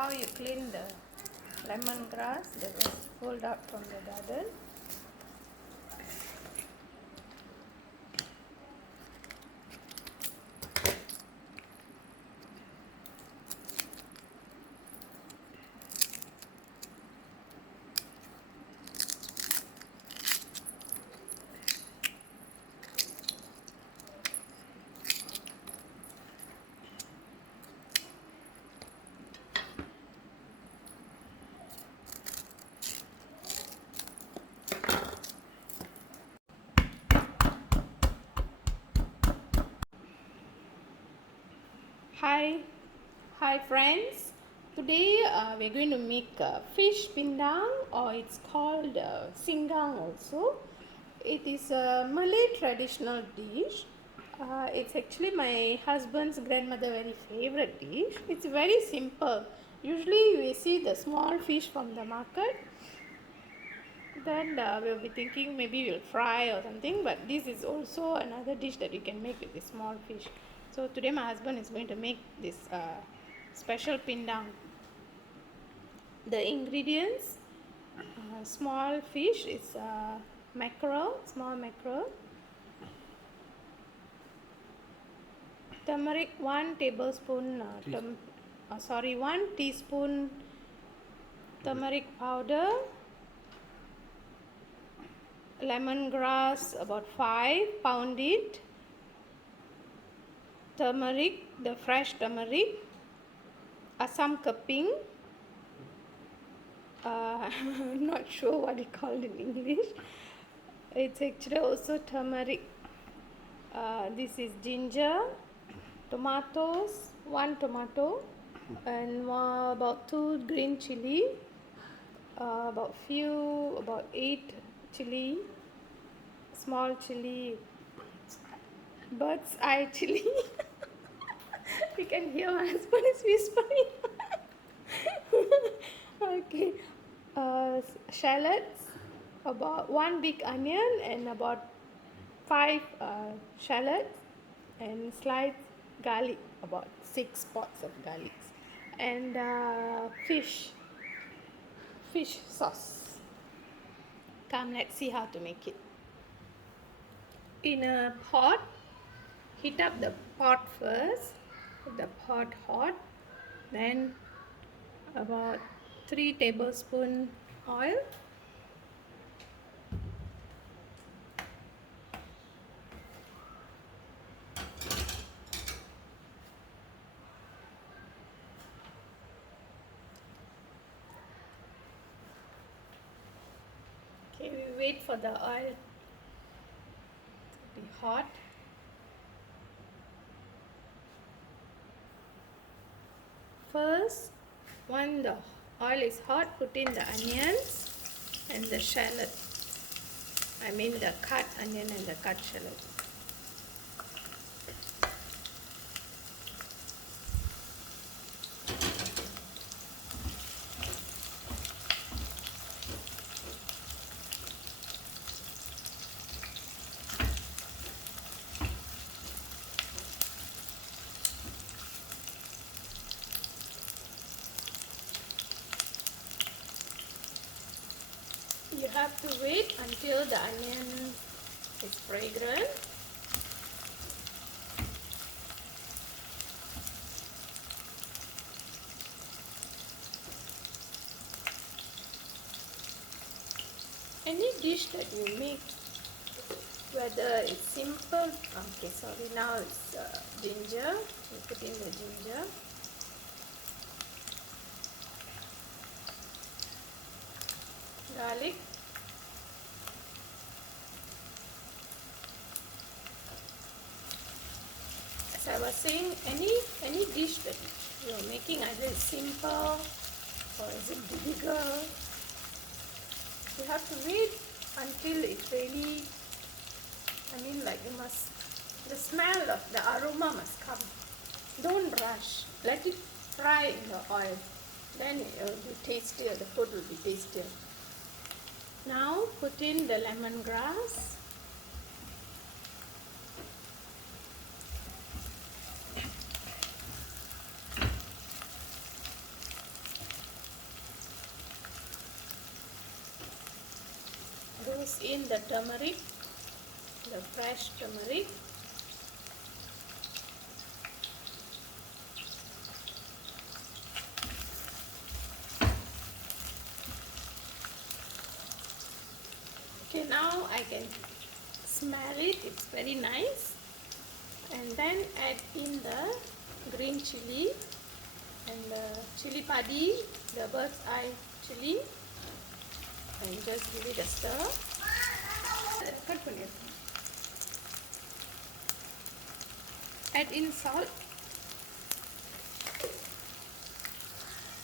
how you clean the lemongrass that was pulled out from the garden. Hi friends. Today we're going to make fish pindang, or it's called Sinkang also. It is a Malay traditional dish. It's actually my husband's grandmother very favorite dish. It's very simple. Usually we see the small fish from the market, then we'll be thinking maybe we'll fry or something, but this is also another dish that you can make with the small fish. So today my husband is going to make this special pindang. The ingredients: small fish is mackerel, small mackerel, turmeric 1 tablespoon 1 teaspoon turmeric powder, lemongrass about 5, pound it, turmeric, the fresh turmeric, asam keping, I'm not sure what it called in English. It's actually also turmeric. This is ginger, tomatoes, 1 tomato, and about 2 green chili, about 8 chili, small chili, bird's eye chili. You can hear my husband is whispering. Okay, shallots, about 1 big onion and about 5 shallots, and sliced garlic, about 6 pots of garlic, and fish sauce. Come, let's see how to make it. In a pot, heat up the pot first. Put the pot hot, then about 3 tablespoon oil, okay, we wait for the oil to be hot. First, when the oil is hot, put in the onions and the shallot. I mean the cut onion and the cut shallot. You have to wait until the onion is fragrant. Any dish that you make, whether it's simple, okay, sorry, now it's ginger. We put in the ginger, garlic, as I was saying, any dish that you're making, either it's simple or is it difficult, you have to wait until it really, I mean, like, you must, the smell of the aroma must come. Don't rush. Let it fry in the oil. Then it will be tastier. The food will be tastier. Now put in the lemongrass. mix in the turmeric, the fresh turmeric. Okay, now I can smell it, it's very nice. And then add in the green chili and the chili padi, the bird's eye chili, and just give it a stir. Add in salt.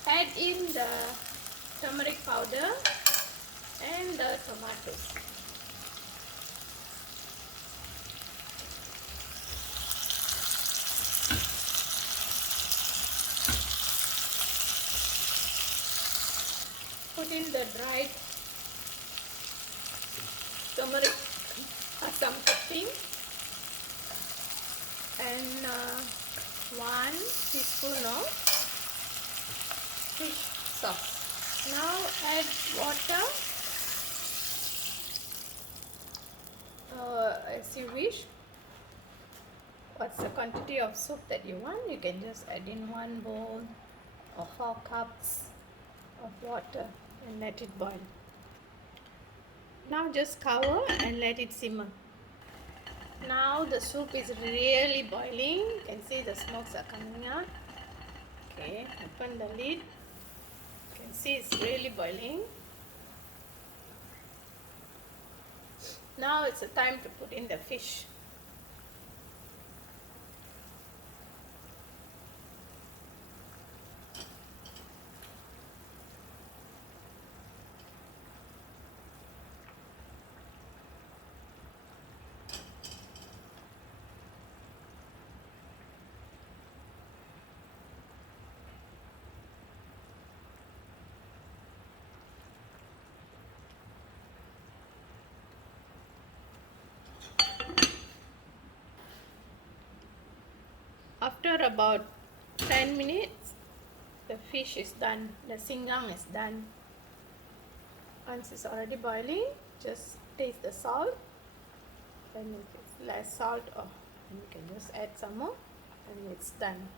Add in the turmeric powder and the tomatoes. Put in the dried turmeric asam topping and 1 teaspoon of fish sauce. Now add water as you wish. What's the quantity of soup that you want? You can just add in 1 bowl or 4 cups of water and let it boil. Now just cover and let it simmer. Now the soup is really boiling. You can see the smokes are coming out. Okay, open the lid. You can see it's really boiling. Now it's the time to put in the fish. After about 10 minutes, the fish is done, the sinkang is done. Once it's already boiling, just taste the salt. Then if it's less salt, you can just add some more and it's done.